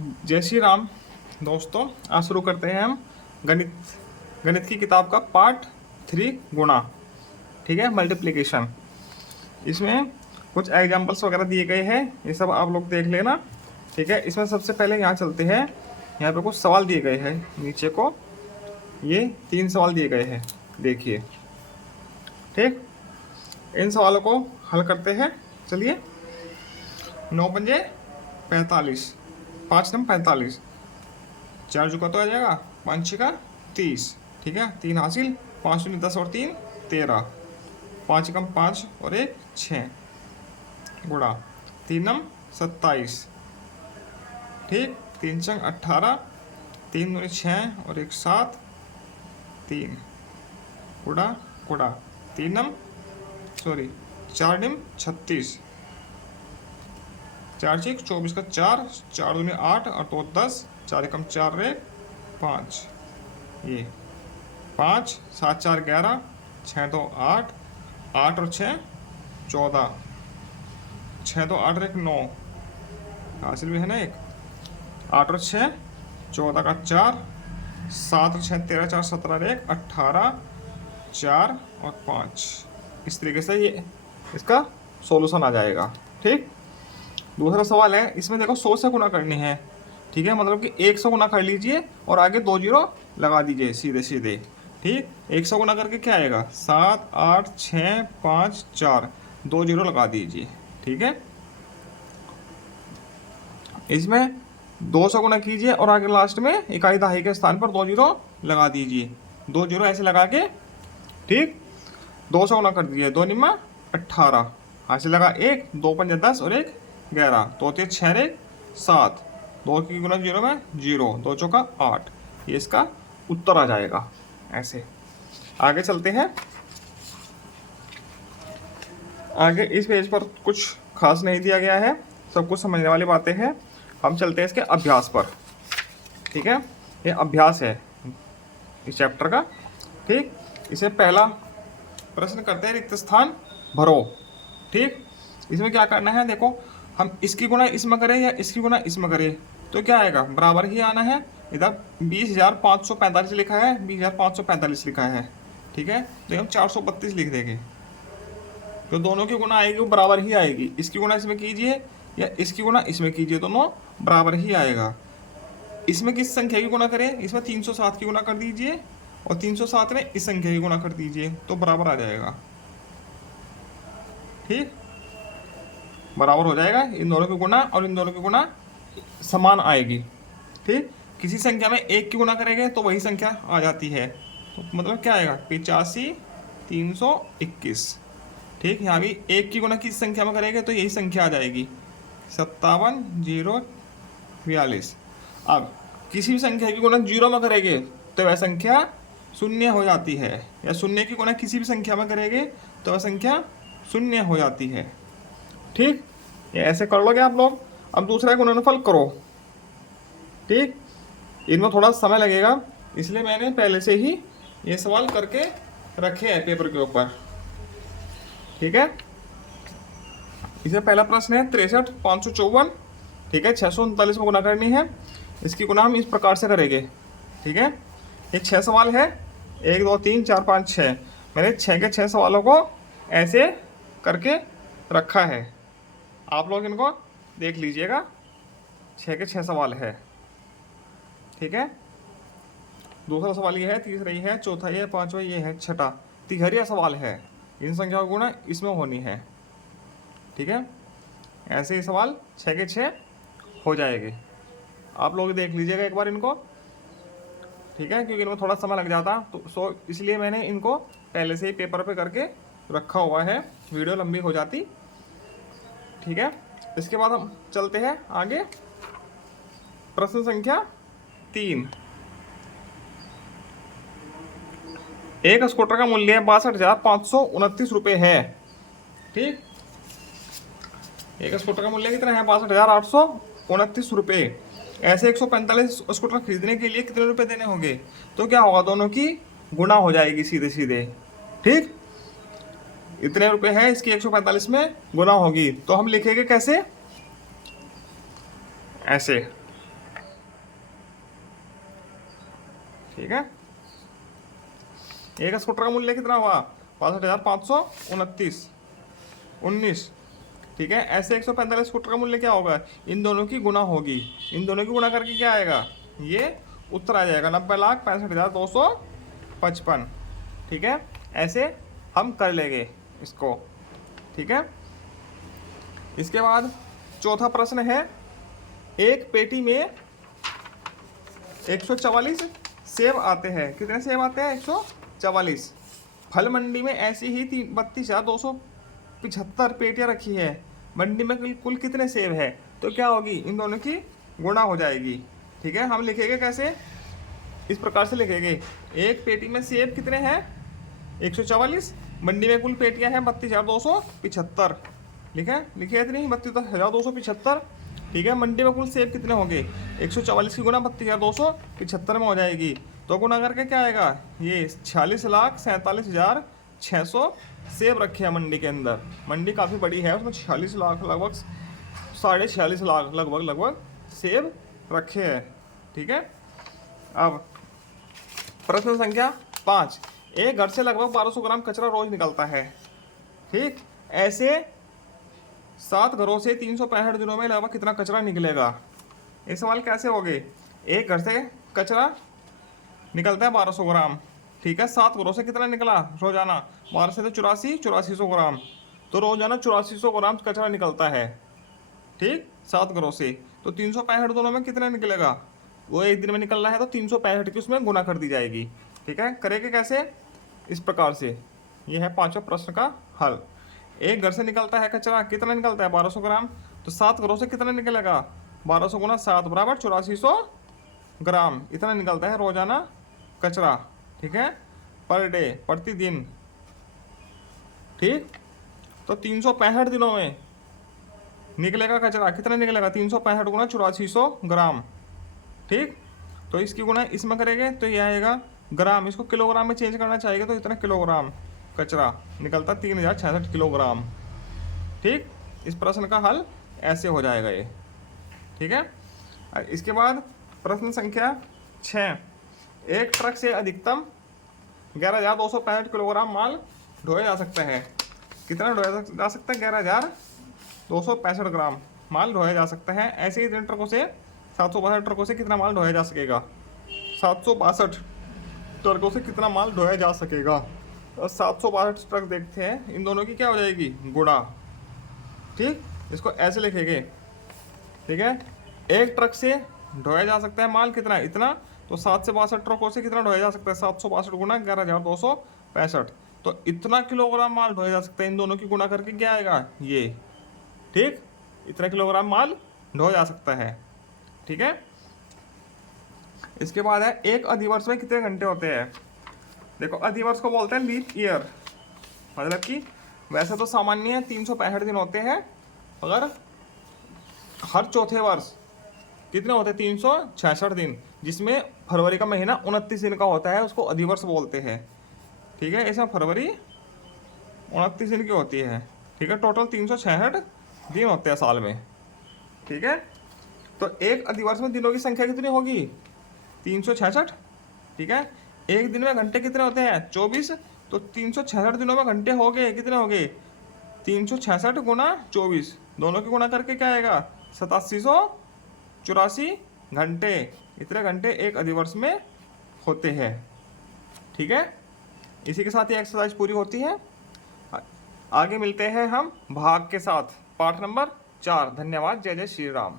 जय श्री राम दोस्तों। आज शुरू करते हैं हम गणित गणित की किताब का पार्ट 3 गुणा। ठीक है, मल्टीप्लिकेशन। इसमें कुछ एग्जांपल्स वगैरह दिए गए हैं, ये सब आप लोग देख लेना। ठीक है, इसमें सबसे पहले यहाँ चलते हैं। यहाँ पे कुछ सवाल दिए गए हैं, नीचे को ये 3 सवाल दिए गए हैं, देखिए। ठीक, इन सवालों को हल करते हैं। चलिए। 9 पंजे 45, 5 नम 45, 4 जुका तो आ जाएगा, 5 छिका 30। ठीक है, 3 हासिल, 5 दूनी 10 और 3 13, 5 कम 5 और 1 6 गुणा 3 नम 27। ठीक, 3 चंग 18, 3 दूनी 6 और 1 7 3 गुणा 4 निम 36, 4 6 24 का 4, 4 दूनी 8 और 2 10, 4 कम 4 रे 5, ये 5 7 4 11, 6 2 8, 8 और 6 14, 6 2 8 1 9, हासिल भी है ना एक, 8 और 6 14 का 4, 7 और 6 13, 4 17 1 18, 4 और 5। इस तरीके से ये इसका सॉल्यूशन आ जाएगा। ठीक, दूसरा सवाल है, इसमें देखो 100 से गुना करनी है। ठीक है, मतलब कि 100 गुना कर लीजिए और आगे 2 जीरो लगा दीजिए सीधे सीधे। ठीक, 100 गुना करके क्या आएगा, 7 8 6 5 4, 2 जीरो लगा दीजिए। ठीक है, इसमें 200 गुना कीजिए और आगे लास्ट में इकाई दहाई के स्थान पर 2 जीरो लगा दीजिए। 2 जीरो ऐसे लगा के, ठीक, 200 गुना कर दीजिए, 2 निम्मा 18, हासिल लगा 1, 2 पंजे 10 और 1 11, 2 3 6 1 7, 2 की गुना 0 में 0, 2 चौका 8। ये इसका उत्तर आ जाएगा। ऐसे आगे चलते हैं। आगे इस पेज पर कुछ खास नहीं दिया गया है, सब कुछ समझने वाली बातें हैं। हम चलते हैं इसके अभ्यास पर। ठीक है, ये अभ्यास है इस चैप्टर का। ठीक, इसे पहला प्रश्न करते हैं, रिक्त स्थान भरो। ठीक, इसमें क्या करना है, देखो हम इसकी गुणा इसमें करें या इसकी गुणा इसमें करें तो क्या आएगा, बराबर ही आना है। इधर 20,545 लिखा है, 20,545 लिखा है। ठीक है, तो हम 432 लिख देंगे, तो दोनों की गुणा आएगी वो बराबर ही आएगी। इसकी गुणा इसमें कीजिए या इसकी गुणा इसमें कीजिए, दोनों बराबर ही आएगा। इसमें किस संख्या की गुणा करें, इसमें 307 की गुणा कर दीजिए और 307 में इस संख्या की गुणा कर दीजिए, तो बराबर आ जाएगा। ठीक, बराबर हो जाएगा। इन दोनों की गुणा और इन दोनों की गुणा समान आएगी। ठीक, किसी संख्या में 1 की गुणा करेंगे तो वही संख्या आ जाती है, तो मतलब क्या आएगा, 85 321। ठीक, यहाँ भी 1 की गुणा किस संख्या में करेंगे तो यही संख्या आ जाएगी, 57 0 42। अब किसी भी संख्या की गुणा 0 में करेंगे तो वह संख्या शून्य हो जाती है, या शून्य की गुणा किसी भी संख्या में करेंगे तो वह संख्या शून्य हो जाती है। ठीक, ये ऐसे कर लोगे आप लोग। अब दूसरा गुणनफल करो। ठीक, इनमें थोड़ा समय लगेगा, इसलिए मैंने पहले से ही ये सवाल करके रखे हैं पेपर के ऊपर। ठीक है, इसे पहला प्रश्न है 63 554। ठीक है, 639 में गुणा करनी है। इसकी गुणा हम इस प्रकार से करेंगे। ठीक है, ये 6 सवाल है, 1 2 3 4 5 6। मैंने 6 के 6 सवालों को ऐसे करके रखा है, आप लोग इनको देख लीजिएगा। 6 के 6 सवाल है। ठीक है, दूसरा सवाल ये है, तीसरा ये है, चौथा ये है, पांचवा ये है, छठा तिहरिया सवाल है। इन संख्याओं की गुणा इसमें होनी है। ठीक है, ऐसे ही सवाल 6 के 6 हो जाएंगे। आप लोग देख लीजिएगा एक बार इनको। ठीक है, क्योंकि इनमें थोड़ा समय लग जाता तो इसलिए मैंने इनको पहले से ही पेपर पे करके रखा हुआ है, वीडियो लंबी हो जाती। ठीक है, इसके बाद हम चलते हैं आगे। प्रश्न संख्या 3। एक स्कूटर का मूल्य 62,529 रुपये है। ठीक, एक स्कूटर का मूल्य कितना है, 62,829 रुपये। ऐसे 145 स्कूटर खरीदने के लिए कितने रुपए देने होंगे, तो क्या होगा, दोनों की गुणा हो जाएगी सीधे सीधे। ठीक, इतने रुपए है, इसकी 145 में गुना होगी, तो हम लिखेंगे कैसे, ऐसे। ठीक है। एक स्कूटर का मूल्य कितना हुआ? 62,529, ठीक है। ऐसे 145 स्कूटर का मूल्य क्या होगा? इन दोनों की गुना होगी, इन दोनों की गुना करके क्या आएगा? ये उत्तर आ जाएगा 90,65,255, ठीक है। ऐसे हम कर लेंगे इसको, ठीक है। इसके बाद चौथा प्रश्न है, एक पेटी में 144 सेब आते हैं। कितने सेब आते हैं? 144। फल मंडी में ऐसी ही 32,275 पेटियां रखी है। मंडी में कुल कितने सेब है? तो क्या होगी? इन दोनों की गुणा हो जाएगी, ठीक है। हम लिखेंगे कैसे? इस प्रकार से लिखेंगे, एक पेटी में सेब कितने हैं? 144। मंडी में कुल पेटियां हैं 32,275, लिखे इतनी 32,275, ठीक है। मंडी में कुल सेब कितने होंगे? 144 की गुना 32,275 में हो जाएगी, तो गुना करके क्या आएगा? ये 46,47,600 सेब रखे हैं मंडी के अंदर। मंडी काफ़ी बड़ी है, उसमें 46 लाख लगभग 46.5 लाख लगभग सेब रखे हैं, ठीक है। अब प्रश्न संख्या 5, एक घर से लगभग 1200 ग्राम कचरा रोज निकलता है, ठीक। ऐसे 7 घरों से 365 दिनों में लगभग कितना कचरा निकलेगा? ये सवाल कैसे हो गए? एक घर से कचरा निकलता है 1200 ग्राम, ठीक है। 7 घरों से कितना निकला रोजाना? 12 से तो 8400 ग्राम, तो रोजाना 8400 ग्राम कचरा निकलता है, ठीक। 7 घरों से तो 365 दिनों में कितना निकलेगा? वो एक दिन में निकल रहा है तो 365 की उसमें गुना कर दी जाएगी, ठीक है। करेंगे कैसे? इस प्रकार से। ये है 5वां प्रश्न का हल। एक घर से निकलता है कचरा, कितना निकलता है? 1200 ग्राम, तो 7 घरों से कितना निकलेगा? 1200 गुना 7 बराबर 8400 ग्राम, इतना निकलता है रोजाना कचरा, ठीक है, पर डे, प्रतिदिन, ठीक। तो 365 दिनों में निकलेगा कचरा, कितना निकलेगा? 365 गुना 8400 ग्राम, ठीक। तो इसकी गुना इसमें करेंगे तो ये आएगा ग्राम, इसको किलोग्राम में चेंज करना चाहिए तो इतना किलोग्राम कचरा निकलता 3066 किलोग्राम, ठीक। इस प्रश्न का हल ऐसे हो जाएगा ये, ठीक है। इसके बाद प्रश्न संख्या 6, एक ट्रक से अधिकतम 11,265 किलोग्राम माल ढोया जा सकता है। कितना ढोया जा सकता है? 11,265 ग्राम माल ढोया जा सकता है। ऐसे ही 3 ट्रकों से 762 ट्रकों से कितना माल ढोया जा सकेगा? 762 ट्रकों से कितना माल ढोया जा सकेगा? और 762 ट्रक देखते हैं, इन दोनों की क्या हो जाएगी? गुणा, ठीक। इसको ऐसे लिखेंगे, ठीक है। एक ट्रक से ढोया जा सकता है माल कितना? इतना, तो 762 ट्रकों से कितना ढोया जा सकता है? 762 गुना 11,265, तो इतना किलोग्राम माल ढोया जा सकता है। इन दोनों की गुणा करके क्या आएगा? ये, ठीक। इतना किलोग्राम माल ढोया जा सकता है, ठीक है। इसके बाद है, एक अधिवर्ष में कितने घंटे होते हैं? देखो, अधिवर्ष को बोलते हैं लीप ईयर, मतलब कि वैसे तो सामान्य 365 दिन होते हैं, अगर हर चौथे वर्ष कितने होते हैं? 366 दिन, जिसमें फरवरी का महीना 29 दिन का होता है, उसको अधिवर्ष बोलते हैं, ठीक है। इसमें फरवरी 29 दिन की होती है, ठीक है। टोटल 366 दिन होते हैं साल में, ठीक है। तो एक अधिवर्ष में दिनों की संख्या कितनी होगी? 366, ठीक है। एक दिन में घंटे कितने होते हैं? 24, तो 366 दिनों में घंटे हो गए, कितने हो गए? 366 गुना 24, दोनों की गुणा करके क्या आएगा? 8784 घंटे, इतने घंटे एक अधिवर्ष में होते हैं, ठीक है। इसी के साथ ये एक्सरसाइज पूरी होती है। आगे मिलते हैं हम भाग के साथ, पाठ नंबर 4। धन्यवाद। जय जय श्री राम।